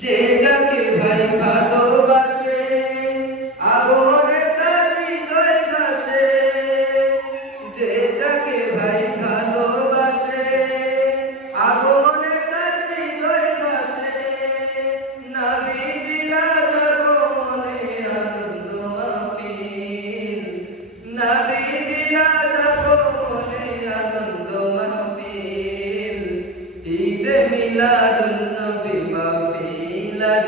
যে যাকে ভাই ভালোবাসে আবরে তার হৃদয় দাসে যে যাকে ভাই ভালো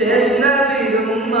ശേഷ പെരുമ്പോ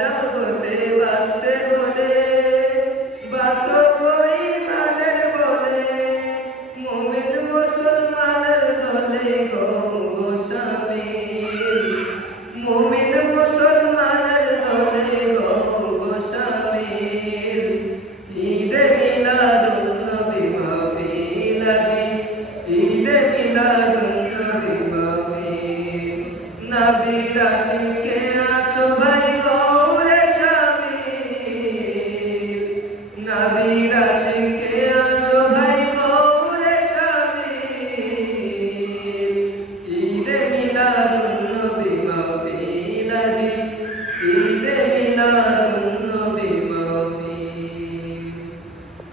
الذي